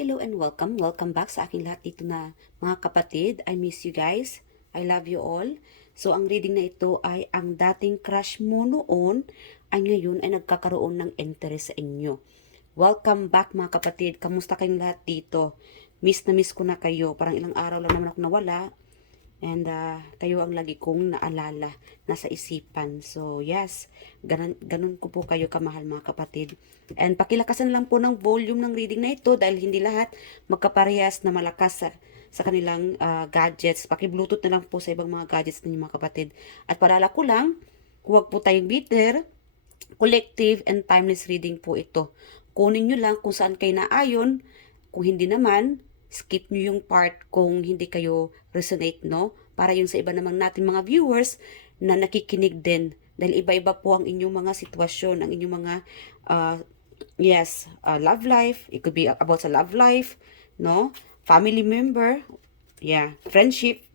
Hello and welcome. Welcome back sa aking lahat dito na mga kapatid. I miss you guys. I love you all. So, ang reading na ito ay ang dating crush mo noon ay ngayon ay nagkakaroon ng interest sa inyo. Welcome back mga kapatid. Kamusta kayong lahat dito? Miss na miss ko na kayo. Parang ilang araw lang naman ako nawala. And kayo ang lagi kong naalala, nasa isipan. So yes, ganun ko po kayo kamahal mga kapatid. And pakilakasan lang po ng volume ng reading na ito dahil hindi lahat magkaparehas na malakas sa kanilang gadgets. Paki-bluetooth na lang po sa ibang mga gadgets ninyo mga kapatid. At paalala ko lang, huwag po tayong bitter, collective and timeless reading po ito. Kunin nyo lang kung saan kayo naayon, kung hindi naman, skip nyo yung part kung hindi kayo resonate, no? Para yung sa iba namang natin mga viewers na nakikinig din. Dahil iba-iba po ang inyong mga sitwasyon, ang inyong mga, love life. It could be about sa love life, no? Family member, friendship,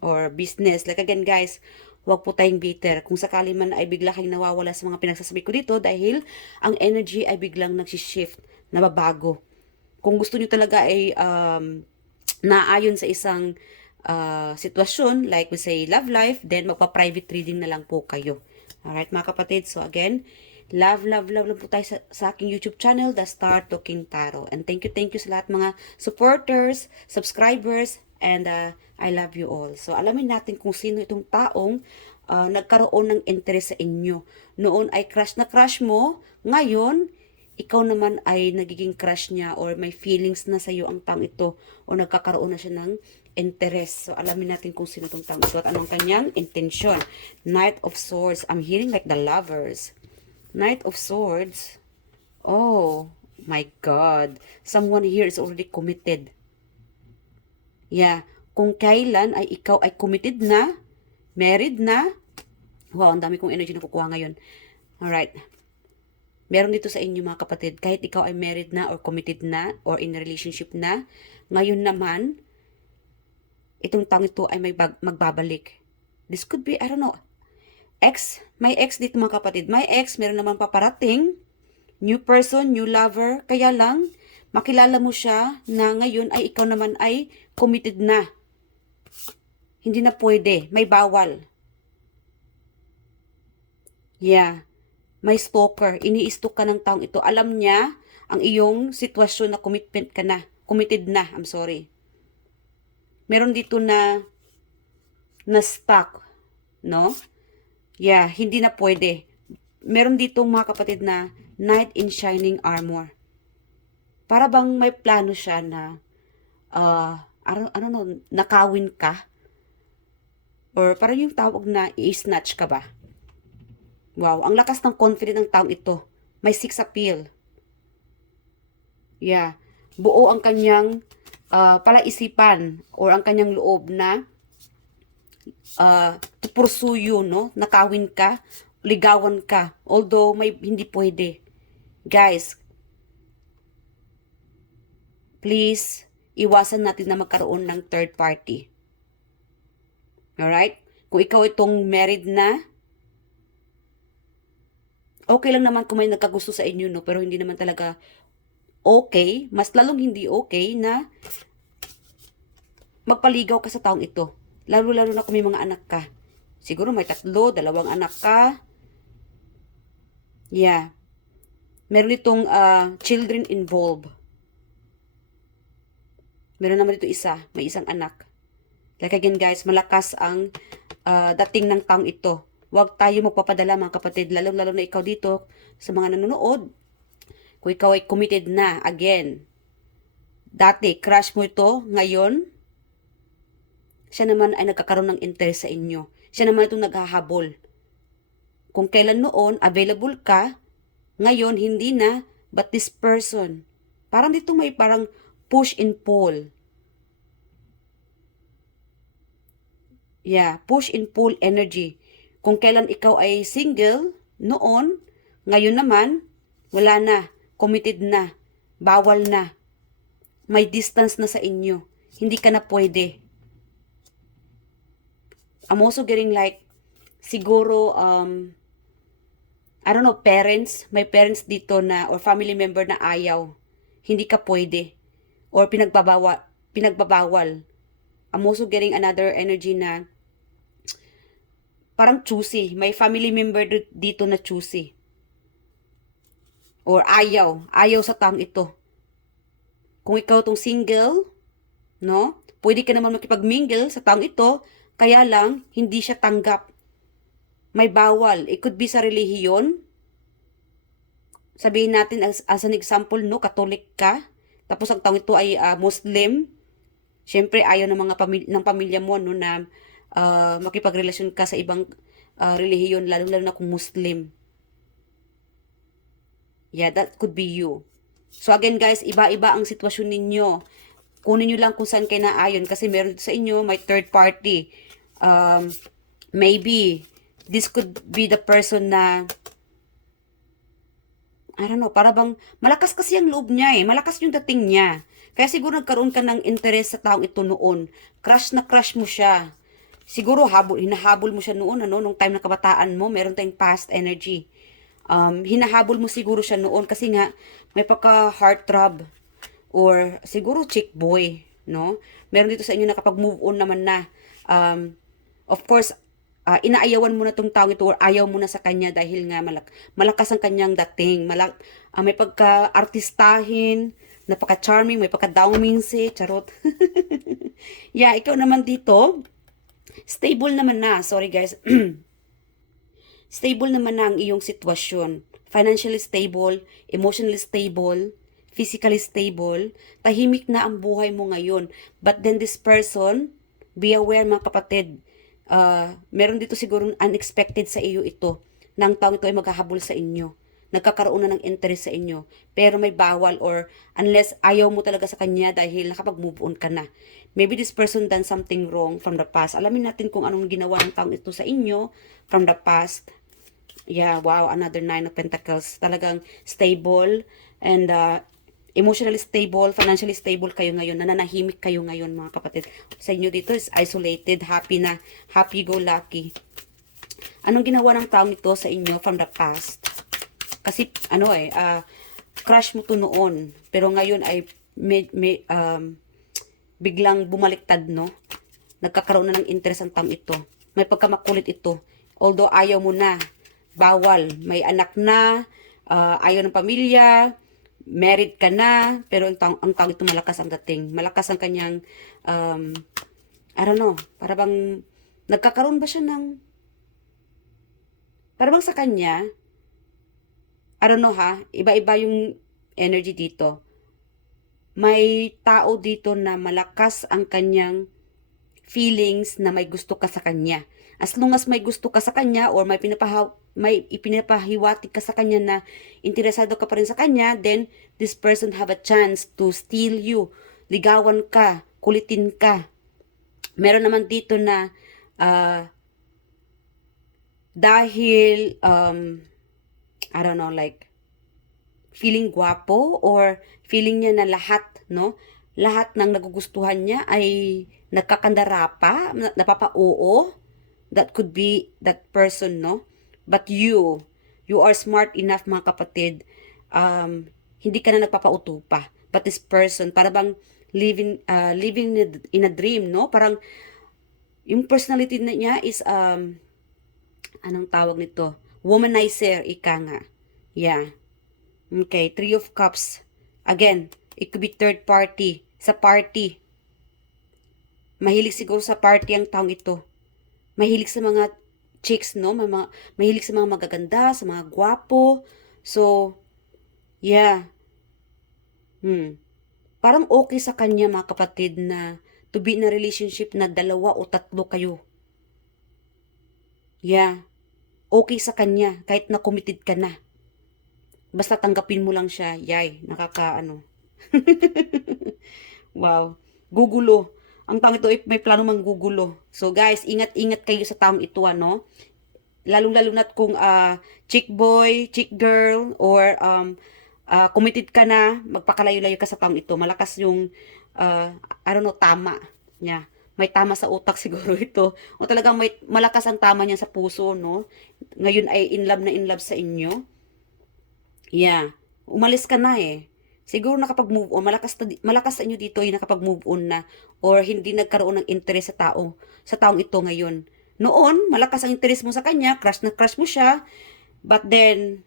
or business. Like again guys, huwag po tayong bitter. Kung sakali man ay bigla kayong nawawala sa mga pinagsasabi ko dito dahil ang energy ay biglang nagsishift, nababago. Kung gusto niyo talaga ay naayon sa isang sitwasyon, like we say love life, then magpa-private reading na lang po kayo. Alright mga kapatid, so again, love lang po tayo sa aking YouTube channel, The Star Talking Tarot. And thank you sa lahat mga supporters, subscribers, and I love you all. So alamin natin kung sino itong taong nagkaroon ng interest sa inyo. Noon ay crush na crush mo, ngayon, ikaw naman ay nagiging crush niya or may feelings na sa iyo ang taong ito o nagkakaroon na siya ng interest. So, alamin natin kung sino itong taong ito at anong kanyang intensyon. Knight of Swords. I'm hearing like the Lovers. Knight of Swords. Oh, my God. Someone here is already committed. Yeah. Kung kailan ay ikaw ay committed na, married na. Wow, ang dami kong energy na kukuha ngayon. Alright. Meron dito sa inyo mga kapatid, kahit ikaw ay married na or committed na or in a relationship na, ngayon naman, itong taong ito ay magbabalik. This could be, I don't know, may ex dito mga kapatid. May ex, meron naman paparating, new person, new lover, kaya lang, makilala mo siya na ngayon ay ikaw naman ay committed na. Hindi na pwede, may bawal. Yeah. May stalker, ini-stalk ka ng taong ito. Alam niya ang iyong sitwasyon na committed na, I'm sorry. Meron dito na stuck, no? Yeah, hindi na pwede. Meron dito mga kapatid na Knight in Shining Armor. Para bang may plano siya na, nakawin ka? Or parang yung tawag na i-snatch ka ba? Wow, ang lakas ng confidence ng taong ito. May sex appeal. Yeah. Buo ang kanyang palaisipan or ang kanyang loob na to pursue you, no? Nakawin ka, ligawan ka. Although may hindi pwede. Guys, please, iwasan natin na magkaroon ng third party. Alright? Kung ikaw itong married na, okay lang naman kung may nagkagusto sa inyo, no? Pero hindi naman talaga okay, mas lalong hindi okay na magpaligaw ka sa taong ito. Lalo-lalo na kung may mga anak ka. Siguro may 3, 2 anak ka. Yeah. Meron itong children involved. Meron naman dito may isang anak. Like again guys, malakas ang dating ng taong ito. Huwag tayo magpapadala mga kapatid, lalo-lalo na ikaw dito sa mga nanonood. Kung ikaw ay committed na, again, dati, crush mo ito, ngayon, siya naman ay nagkakaroon ng interest sa inyo. Siya naman itong naghahabol. Kung kailan noon, available ka, ngayon, hindi na, but this person. Parang dito may parang push and pull. Yeah, push and pull energy. Kung kailan ikaw ay single, noon, ngayon naman, wala na, committed na, bawal na, may distance na sa inyo, hindi ka na pwede. I'm also getting like, siguro, I don't know, may parents dito na, or family member na ayaw, hindi ka pwede. or pinagbabawal. I'm also getting another energy na parang choosy. May family member dito na choosy. Or ayaw sa taong ito. Kung ikaw tong single, no? Pwede ka naman makipag-mingle sa taong ito, kaya lang hindi siya tanggap. May bawal. It could be sa relihiyon. Sabihin natin as an example, no, Katolik ka, tapos ang taong ito ay Muslim. Siyempre ayaw ng mga ng pamilya mo, no, na makipagrelasyon ka sa ibang relihiyon, lalo na kung Muslim. Yeah, that could be you. So again guys, iba-iba ang sitwasyon ninyo. Kunin nyo lang kung saan kayo naayon kasi meron sa inyo may third party. Maybe this could be the person na I don't know, para bang malakas kasi ang loob niya eh. Malakas yung dating niya. Kaya siguro nagkaroon ka ng interest sa taong ito noon. Crush na crush mo siya. Siguro hinahabol mo siya noon, ano, nung time na kabataan mo, meron tayong past energy. Hinahabol mo siguro siya noon kasi nga may pagka heartthrob or siguro chick boy, no? Meron dito sa inyo na kapag move on naman na, of course, inaayawan mo na tong tao ito or ayaw mo na sa kanya dahil nga malakas ang kanyang dating. May pagka-artistahin, napaka-charming, may pagka-dowminse, charot. Yeah, ikaw naman dito, stable naman na. Sorry guys. Stable naman na ang iyong sitwasyon. Financially stable, emotionally stable, physically stable. Tahimik na ang buhay mo ngayon. But then this person, be aware mga kapatid, meron dito siguro unexpected sa iyo ito. Nang taong ito ay maghahabol sa inyo. Nagkakaroon na ng interest sa inyo. Pero may bawal or unless ayaw mo talaga sa kanya dahil nakapag-move on ka na. Maybe this person done something wrong from the past. Alamin natin kung anong ginawa ng taong ito sa inyo from the past. Yeah, wow, another 9 of Pentacles. Talagang stable and emotionally stable, financially stable kayo ngayon. Nananahimik kayo ngayon mga kapatid. Sa inyo dito is isolated, happy-go-lucky. Anong ginawa ng taong ito sa inyo from the past? Kasi crush mo to noon. Pero ngayon ay biglang bumaliktad, no? Nagkakaroon na ng interest ang taong ito. May pagkamakulit ito. Although ayaw mo na, bawal. May anak na, ayaw ng pamilya, married ka na, pero ang taong ito malakas ang dating. Malakas ang kanyang, I don't know, para bang, nagkakaroon ba siya ng, para bang sa kanya, I don't know ha, iba-iba yung energy dito. May tao dito na malakas ang kanyang feelings na may gusto ka sa kanya. As long as may gusto ka sa kanya or may ipinapahiwatig ka sa kanya na interesado ka pa rin sa kanya, then this person have a chance to steal you. Ligawan ka, kulitin ka. Meron naman dito na dahil I don't know, like feeling gwapo or feeling niya na lahat, no? Lahat ng nagugustuhan niya ay nagkakandara pa, napapa-oo. That could be that person, no? But you are smart enough mga kapatid. Hindi ka na nagpapauto pa. But this person, para bang living in a dream, no? Parang yung personality niya is anong tawag nito? Womanizer, ika nga. Yeah. Okay, 3 of Cups. Again, it could be third party. Sa party. Mahilig siguro sa party ang taong ito. Mahilig sa mga chicks, no? Mahilig sa mga magaganda, sa mga gwapo. So, yeah. Parang okay sa kanya mga kapatid na to be in a relationship na 2 o 3 kayo. Yeah. Okay sa kanya kahit na committed ka na. Basta tanggapin mo lang siya. Yay, wow. Gugulo. Ang taong ito ay may plano manggugulo. So guys, ingat-ingat kayo sa taong ito, ano? Lalong-lalo na't kung chick boy, chick girl, or committed ka na, magpakalayo-layo ka sa taong ito. Malakas yung, I don't know, tama niya. May tama sa utak siguro ito. O talagang malakas ang tama niya sa puso, no? Ngayon ay in love na in love sa inyo. Yeah. Umalis ka na eh. siguro nakapag-move on, malakas sa inyo dito yung nakapag-move on na or hindi nagkaroon ng interest sa taong ito ngayon. Noon, malakas ang interest mo sa kanya, crush na crush mo siya, but then,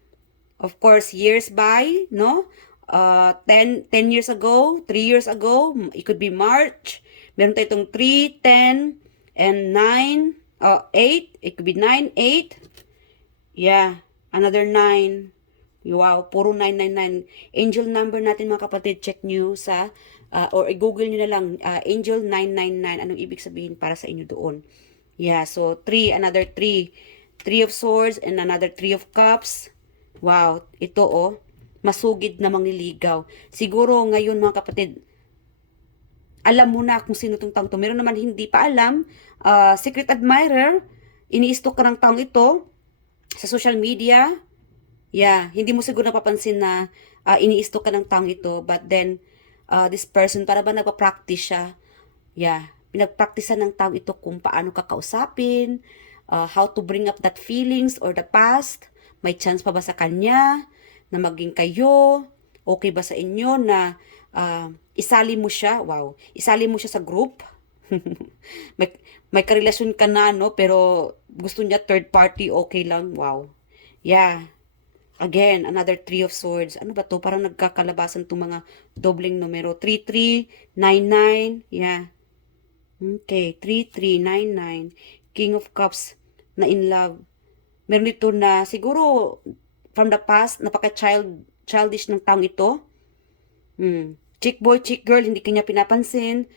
of course, years by, no? 10 years ago, 3 years ago, it could be March, meron tayo itong 3, 10, and 9, 8, it could be 9, 8, yeah, another 9. Wow, puro 999. Angel number natin mga kapatid, check nyo sa, or i-google nyo na lang, Angel 999. Anong ibig sabihin para sa inyo doon? Yeah, so 3, another 3. 3 of Swords and another 3 of Cups. Wow, ito oh, masugid na mangliligaw. Siguro ngayon mga kapatid, alam mo na kung sino tong taong to. Meron naman hindi pa alam, secret admirer, ini-stalk ka ng taong ito sa social media. Yeah, hindi mo siguro napapansin na ini-stalk ka ng taong ito, but then this person para ba nagpa-practice siya? Yeah, pinagpraktisan ng taong ito kung paano kakausapin, how to bring up that feelings or the past. May chance pa ba sa kanya na maging kayo? Okay ba sa inyo na isali mo siya? Wow, isali mo siya sa group. may karelasyon ka na, no? Pero gusto niya third party, okay lang. Wow. Yeah. Again, another 3 of Swords. Ano ba to? Parang nagkakalabasan itong mga dobleng numero. 3399. Yeah. Okay. 3399. King of Cups na in love. Meron dito na siguro from the past, childish ng taong ito. Chick boy, chick girl, hindi kanya pinapansin.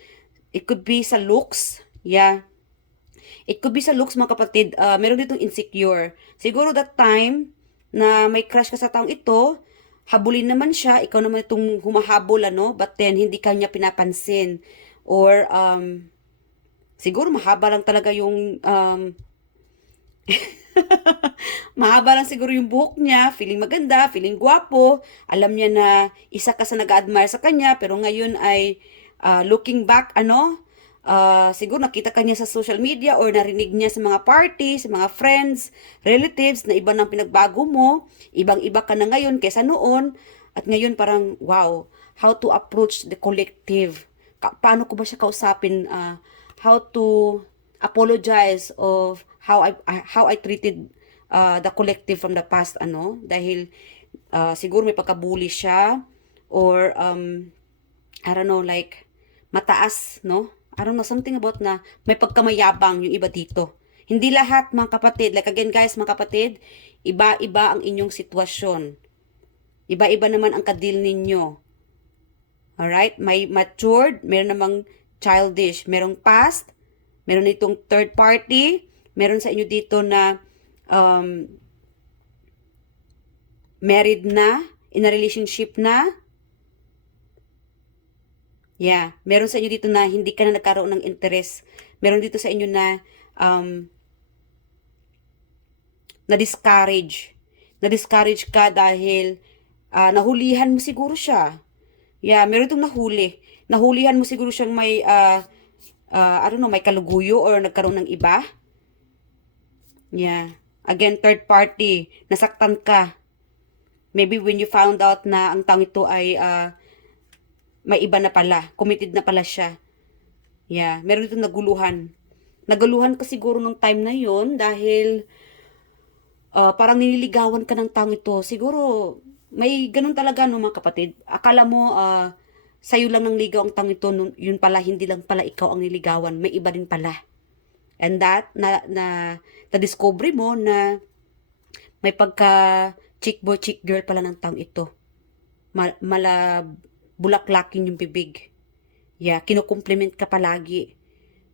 It could be sa looks. Yeah. It could be sa looks mga kapatid. Meron ditong insecure. Siguro that time na may crush ka sa taong ito, habulin naman siya, ikaw naman itong humahabol, ano, but then hindi kanya pinapansin. Or, siguro mahaba lang talaga yung, mahaba lang siguro yung buhok niya, feeling maganda, feeling gwapo, alam niya na isa ka sa nag-admire sa kanya, pero ngayon ay, looking back, ano, siguro nakita ka niya sa social media or narinig niya sa mga party, sa mga friends, relatives na iba nang pinagbago mo, ibang-iba ka na ngayon kaysa noon, at ngayon parang, wow, how to approach the collective, paano ko ba siya kausapin, how to apologize of how I treated the collective from the past, ano, dahil siguro may pagkabully siya, or, I don't know, like, mataas, no? I don't know, something about na may pagkamayabang yung iba dito. Hindi lahat mga kapatid, like again guys mga kapatid, iba-iba ang inyong sitwasyon. Iba-iba naman ang kadil ninyo. Alright? May matured, meron namang childish, merong past, meron itong third party, meron sa inyo dito na married na, in a relationship na. Yeah, meron sa inyo dito na hindi ka na nagkaroon ng interest. Meron dito sa inyo na na-discourage. Na-discourage ka dahil nahulihan mo siguro siya. Yeah, meron itong nahuli. Nahulihan mo siguro siyang may I don't know, may kaluguyo or nagkaroon ng iba. Yeah. Again, third party. Nasaktan ka. Maybe when you found out na ang taong ito ay may iba na pala. Committed na pala siya. Yeah. Meron dito naguluhan. Naguluhan ka siguro nung time na yon dahil parang nililigawan ka ng taong ito. Siguro, may ganun talaga no mga kapatid. Akala mo, sa'yo lang nang ligaw ang taong ito. Yun pala, hindi lang pala ikaw ang niligawan. May iba din pala. And that, na-discover mo na may pagka chick boy, chick girl pala ng taong ito. Bulaklakin yung bibig. Yeah, kinukompliment ka palagi.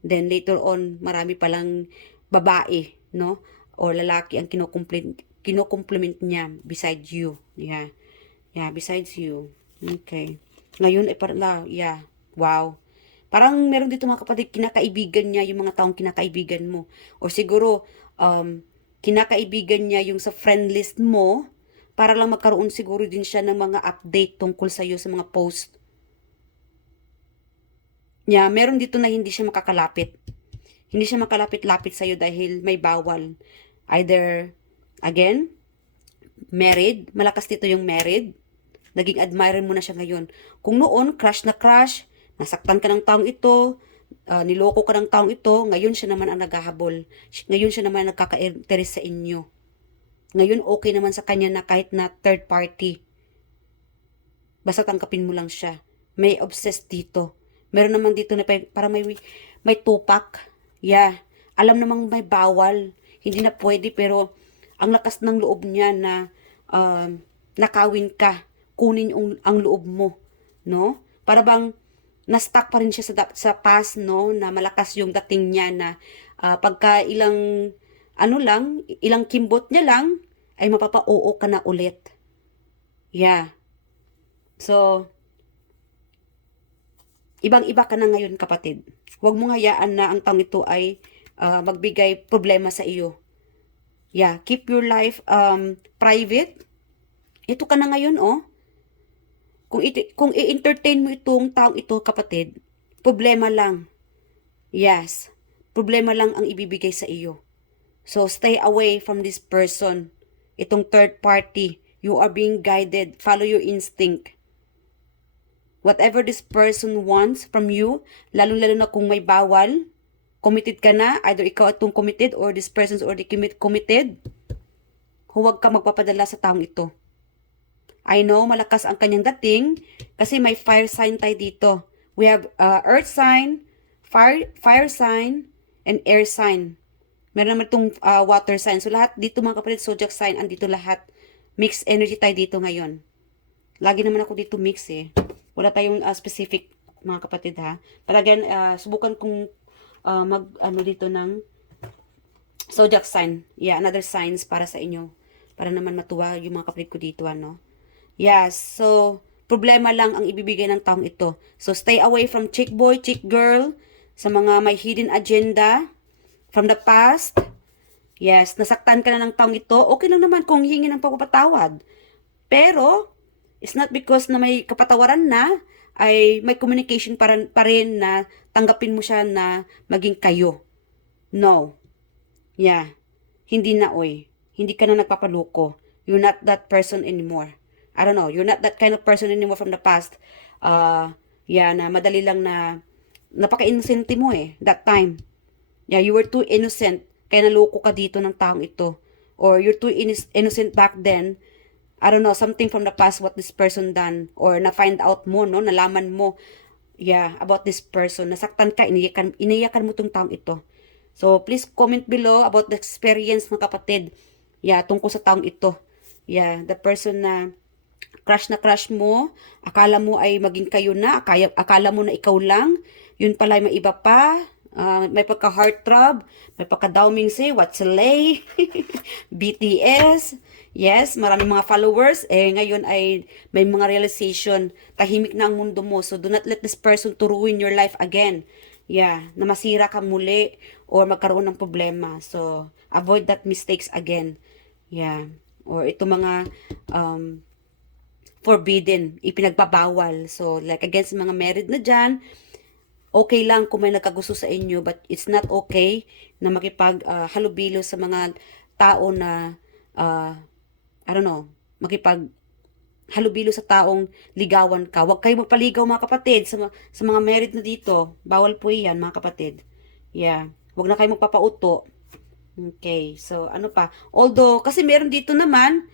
Then later on, marami palang babae, no? O lalaki ang kinukompliment niya besides you. Yeah. Yeah, besides you. Okay. Ngayon ay parang, yeah. Wow. Parang meron dito mga kapatid, kinakaibigan niya yung mga taong kinakaibigan mo. O siguro, kinakaibigan niya yung sa friend list mo, para lang magkaroon siguro din siya ng mga update tungkol sa iyo sa mga post. Yeah, meron dito na hindi siya makakalapit. Hindi siya makalapit-lapit sa iyo dahil may bawal. Either, again, married, malakas dito yung married, naging admirer mo na siya ngayon. Kung noon, crush na crush, nasaktan ka ng taong ito, niloko ka ng taong ito, ngayon siya naman ang naghahabol. Ngayon siya naman ang nagkaka-interest sa inyo. Ngayon, okay naman sa kanya na kahit na third party. Basta tangkapin mo lang siya. May obsessed dito. Meron naman dito na parang may tupak. Yeah. Alam namang may bawal. Hindi na pwede, pero ang lakas ng loob niya na nakawin ka. Kunin ang loob mo. No? Para bang na-stuck pa rin siya sa past, no? Na malakas yung dating niya na pagka ilang ilang kimbot niya lang, ay mapapa-oo ka na ulit. Yeah. So, ibang-iba ka na ngayon, kapatid. Huwag mong hayaan na ang taong ito ay magbigay problema sa iyo. Yeah, keep your life private. Ito ka na ngayon, oh. Kung i-entertain mo itong taong ito, kapatid, problema lang. Yes, problema lang ang ibibigay sa iyo. So, stay away from this person. Itong third party. You are being guided. Follow your instinct. Whatever this person wants from you, lalo-lalo na kung may bawal, committed ka na, either ikaw itong committed or this person's already committed, huwag ka magpapadala sa taong ito. I know, malakas ang kanyang dating kasi may fire sign tayo dito. We have earth sign, fire sign, and air sign. Meron naman itong water sign. So lahat dito mga kapatid, zodiac sign, andito lahat. Mixed energy tayo dito ngayon. Lagi naman ako dito mix eh. Wala tayong specific mga kapatid ha. But again, subukan kong dito ng zodiac sign. Yeah, another signs para sa inyo. Para naman matuwa yung mga kapatid ko dito ano. Yes, so problema lang ang ibibigay ng taong ito. So stay away from chick boy, chick girl, sa mga may hidden agenda from the past. Yes, nasaktan ka na ng taong ito. Okay lang naman kung hingi ng pagpapatawad. Pero it's not because na may kapatawaran na, ay may communication pa rin na tanggapin mo siya na maging kayo. No. Yeah. Hindi na, oy. Hindi ka na nagpapaluko. You're not that person anymore. I don't know. You're not that kind of person anymore from the past. Yeah, na madali lang na napaka-innocent mo eh. That time. Yeah, you were too innocent. Kaya naloko ka dito ng taong ito. Or you're too innocent back then. I don't know, something from the past what this person done or na-find out mo, no? Nalaman mo, yeah, about this person. Nasaktan ka, iniyakan mo tong taong ito. So, please comment below about the experience ng kapatid. Yeah, tungkol sa taong ito. Yeah, the person na crush mo, akala mo ay maging kayo na, akala mo na ikaw lang, yun pala ay may iba pa. May pagka-heartthrob, may pagka-Daoming say, Watsalay, BTS, yes, maraming mga followers, ngayon ay may mga realization, tahimik na ang mundo mo, so do not let this person to ruin your life again, yeah, na masira kang muli, or magkaroon ng problema, so avoid that mistakes again, yeah, or ito mga, forbidden, ipinagbabawal, so like against mga married na dyan, okay lang kung may nagkagusto sa inyo, but it's not okay na makipag halubilo sa mga tao na, I don't know, makipag halubilo sa taong ligawan ka. Huwag kayo magpaligaw mga kapatid sa mga married na dito. Bawal po yan mga kapatid. Yeah. Huwag na kayo magpapauto. Okay. So, ano pa? Although, kasi meron dito naman,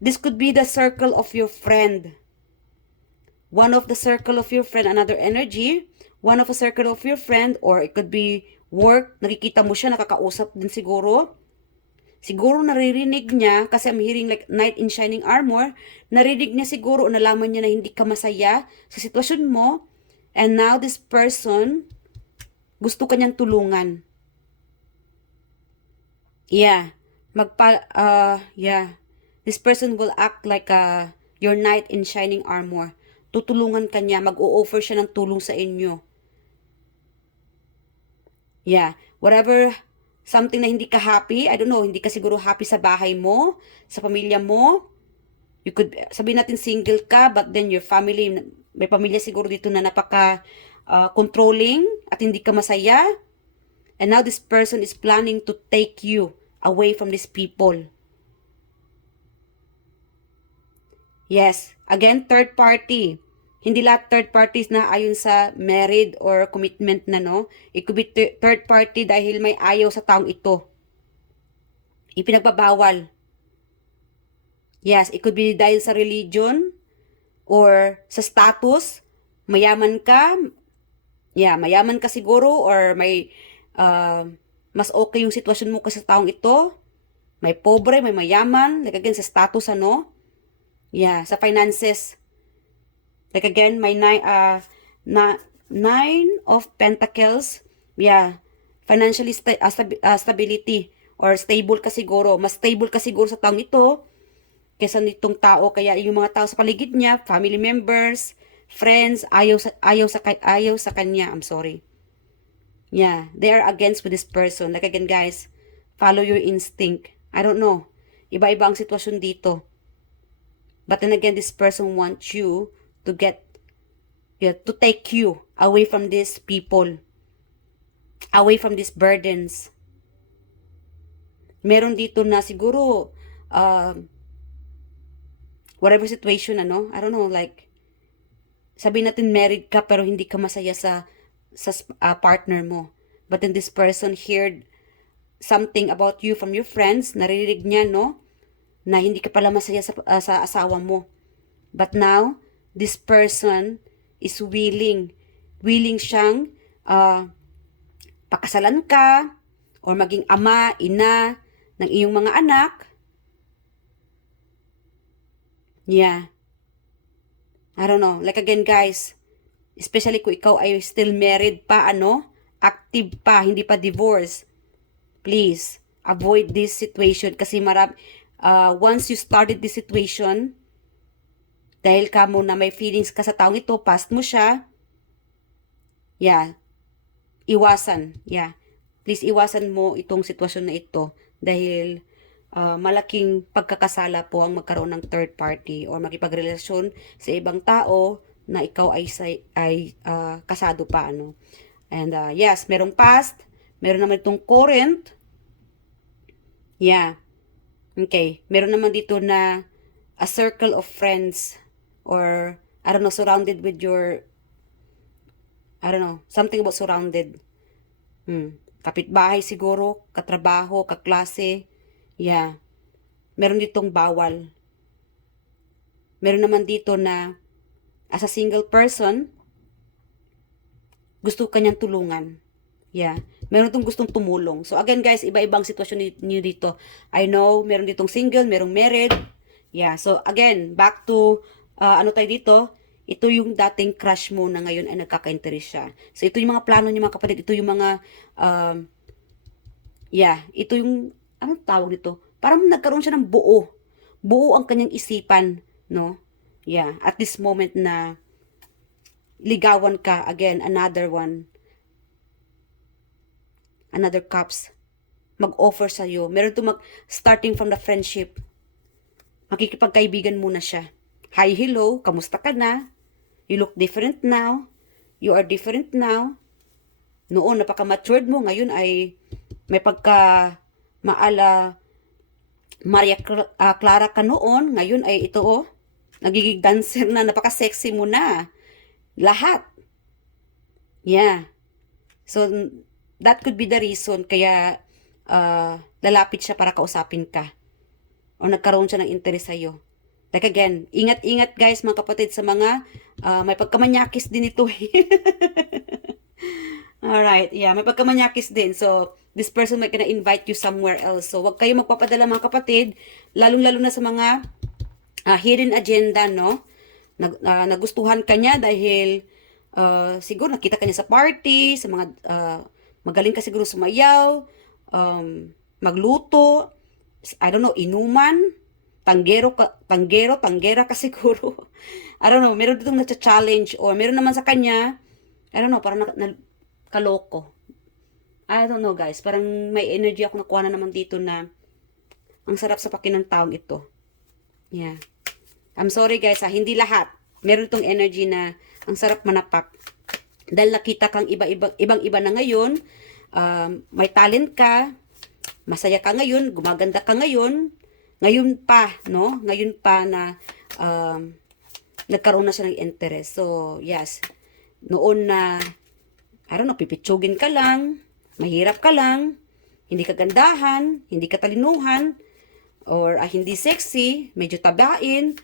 this could be the circle of your friend. One of the circle of your friend, another energy. One of a circle of your friend, or it could be work, nakikita mo siya, nakakausap din siguro. Siguro naririnig niya, kasi I'm hearing like knight in shining armor, narinig niya siguro, nalaman niya na hindi ka masaya sa sitwasyon mo, and now this person, gusto kanyang tulungan. Yeah, yeah, this person will act like your knight in shining armor. Tutulungan ka niya, mag-o-offer siya ng tulong sa inyo. Yeah, whatever, something na hindi ka happy, I don't know, hindi ka siguro happy sa bahay mo, sa pamilya mo. You could, sabihin natin single ka, but then your family, may pamilya siguro dito na napaka controlling at hindi ka masaya. And now this person is planning to take you away from these people. Yes, Again, third party. Hindi lahat third parties na ayon sa married or commitment na, no? It could be third party dahil may ayaw sa taong ito. Ipinagbabawal. Yes, it could be dahil sa religion or sa status. Mayaman ka. Yeah, mayaman ka siguro or may mas okay yung sitwasyon mo kasi sa taong ito. May pobre, may mayaman. Like again, sa status, ano? Yeah, sa finances. Like again, may nine of pentacles. Yeah, financially stability or stable ka siguro. Mas stable ka siguro sa taong ito kaysa nitong tao. Kaya yung mga tao sa paligid niya, family members, friends, ayaw sa kanya. I'm sorry. Yeah, they are against with this person. Like again, guys, follow your instinct. I don't know. Iba-iba ang sitwasyon dito. But then again, this person wants you to to take you away from these people, away from these burdens. Meron dito na siguro, whatever situation, ano, I don't know, like, sabihin natin married ka pero hindi ka masaya sa partner mo. But then this person heard something about you from your friends, naririnig niya, no, na hindi ka pala masaya sa asawa mo. But now, this person is willing siyang pakasalan ka or maging ama, ina ng iyong mga anak. Yeah. I don't know. Like again, guys, especially kung ikaw ay still married pa, ano, active pa, hindi pa divorce, please, avoid this situation kasi once you started this situation, dahil ka mo na may feelings ka sa taong ito, past mo siya, yeah, iwasan, yeah. Please iwasan mo itong sitwasyon na ito dahil malaking pagkakasala po ang magkaroon ng third party or makipagrelasyon sa ibang tao na ikaw ay kasado pa, ano. And yes, merong past, meron naman itong current. Yeah. Okay, meron naman dito na a circle of friends or I don't know, surrounded with your I don't know, something about surrounded. Kapitbahay siguro, katrabaho, kaklase. Yeah. Meron ditong bawal. Meron naman dito na as a single person, gusto kanyang tulungan. Yeah. Meron itong gustong tumulong. So again guys, iba-ibang sitwasyon niyo dito. I know, meron ditong single, merong married. Yeah. So again, back to ano tayo dito, ito yung dating crush mo na ngayon ay nagkaka-interest siya. So ito yung mga plano niyo mga kapatid, ito yung mga ito yung anong tawag nito? Parang nagkaroon siya ng buo. Buo ang kanyang isipan, no? Yeah, at this moment na ligawan ka again, another cups mag-offer sa iyo. Meron to starting from the friendship. Makikipagkaibigan muna siya. Hi, hello, kamusta ka na? You look different now. You are different now. Noon, napaka-matured mo. Ngayon ay may Maria Clara ka noon. Ngayon ay ito, oh. Nagiging dancer na. Napaka-sexy mo na. Lahat. Yeah. So, that could be the reason kaya lalapit siya para kausapin ka. O nagkaroon siya ng interest sa'yo. Like again, ingat-ingat guys mga kapatid sa mga may pagkamanyakis din ito. Alright, yeah, may pagkamanyakis din. So, this person might gonna invite you somewhere else. So, wag kayo magpapadala mga kapatid, lalong-lalo na sa mga hidden agenda, no? Nagustuhan ka niya dahil siguro nakita ka niya sa party, sa mga magaling ka siguro sumayaw, magluto, I don't know, inuman, tanggera ka siguro. I don't know, meron ditong na-challenge or meron naman sa kanya, I don't know, parang kaloko. I don't know guys, parang may energy ako nakuha na naman dito na ang sarap sa pakinang taong ito. Yeah. I'm sorry guys hindi lahat. Meron itong energy na ang sarap manapak. Dahil nakita kang ibang-iba na ngayon, may talent ka, masaya ka ngayon, gumaganda ka ngayon pa, no? Ngayon pa na nagkaroon na siya ng interest. So, yes, noon na, I don't know, pipitsugin ka lang, mahirap ka lang, hindi ka gandahan, hindi ka talinuhan, or hindi sexy, medyo tabain,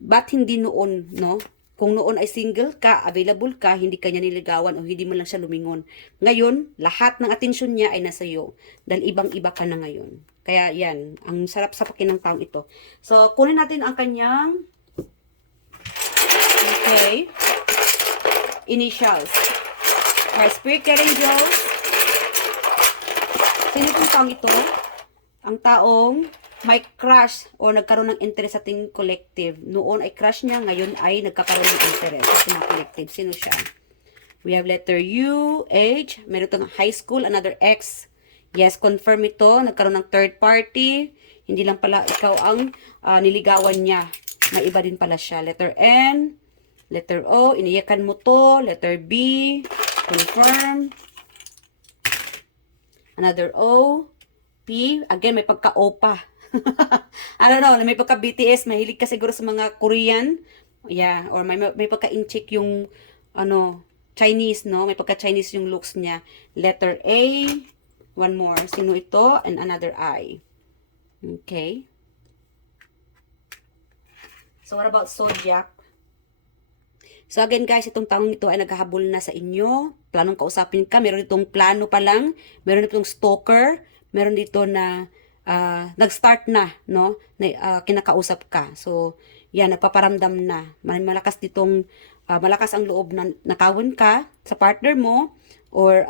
ba't hindi noon, no? Kung noon ay single ka, available ka, hindi ka niya niligawan o hindi mo lang siya lumingon. Ngayon, lahat ng atensyon niya ay nasa iyo. Dahil ibang-iba ka na ngayon. Kaya yan, ang sarap sa pakin ng taong ito. So, kunin natin ang kanyang, okay, initials. Our spirit angels. Sino itong taong ito? Ang taong may crush o nagkaroon ng interest sa ating collective. Noon ay crush niya, ngayon ay nagkakaroon ng interest sa ating collective. Sino siya? We have letter U, H, meron itong high school, another X. Yes, confirm ito. Nagkaroon ng third party. Hindi lang pala ikaw ang niligawan niya. May iba din pala siya. Letter N, letter O, iniyakan mo to. Letter B, confirm. Another O, P, again, may pagka-O pa. I don't know, may pagka-BTS, mahilig ka siguro sa mga Korean. Yeah, or may pagka-incheck yung, Chinese, no? May pagka-Chinese yung looks niya. Letter A, one more. Sino ito? And another I. Okay. So, what about Zodiac? So, again guys, itong taong ito ay naghahabol na sa inyo. Planong kausapin ka. Meron itong plano pa lang. Meron itong stalker. Meron dito na nag-start na, no? Na, kinakausap ka. So, yan, nagpaparamdam na. Malakas ditong, malakas ang loob na nakawin ka sa partner mo or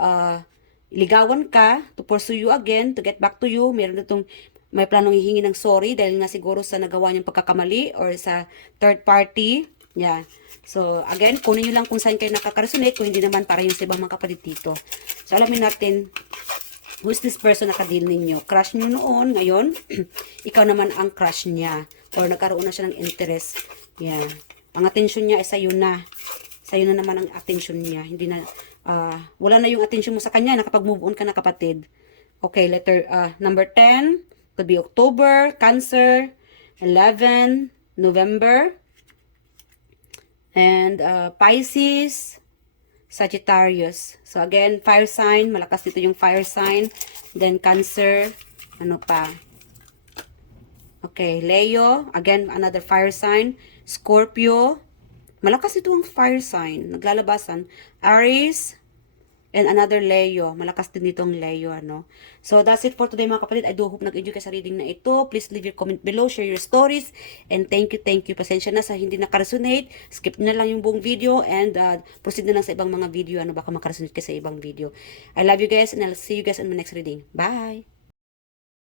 ligawan ka to pursue you again, to get back to you. Meron itong may planong hihingi ng sorry dahil nga siguro sa nagawa niyang pagkakamali or sa third party. Yeah. So, again, kunin nyo lang kung saan kayo nakaka-resonate, kung hindi naman para yung sa ibang mga kapatid dito. So, alamin natin, who's this person na kadil ninyo? Crush nyo noon, ngayon, ikaw naman ang crush niya. Or nagkaroon na siya ng interest. Yeah. Ang attention niya ay sa'yo na. Sa'yo na naman ang attention niya. Hindi na, wala na yung attention mo sa kanya, nakapag-move on ka na kapatid. Okay, letter, number 10, could be October, Cancer, 11, November, and Pisces, Sagittarius. So again, fire sign, malakas dito yung fire sign. Then Cancer, ano pa? Okay, Leo, again another fire sign. Scorpio, malakas dito ang fire sign, naglalabasan. Aries, and another Leo. Malakas din dito ang Leo, ano. So, that's it for today, mga kapatid. I do hope nag-enjoy ka sa reading na ito. Please leave your comment below, share your stories, and thank you. Pasensya na sa hindi nakaresonate. Skip na lang yung buong video, and proceed na lang sa ibang mga video. Ano, baka makaresonate ka sa ibang video. I love you guys, and I'll see you guys in my next reading. Bye!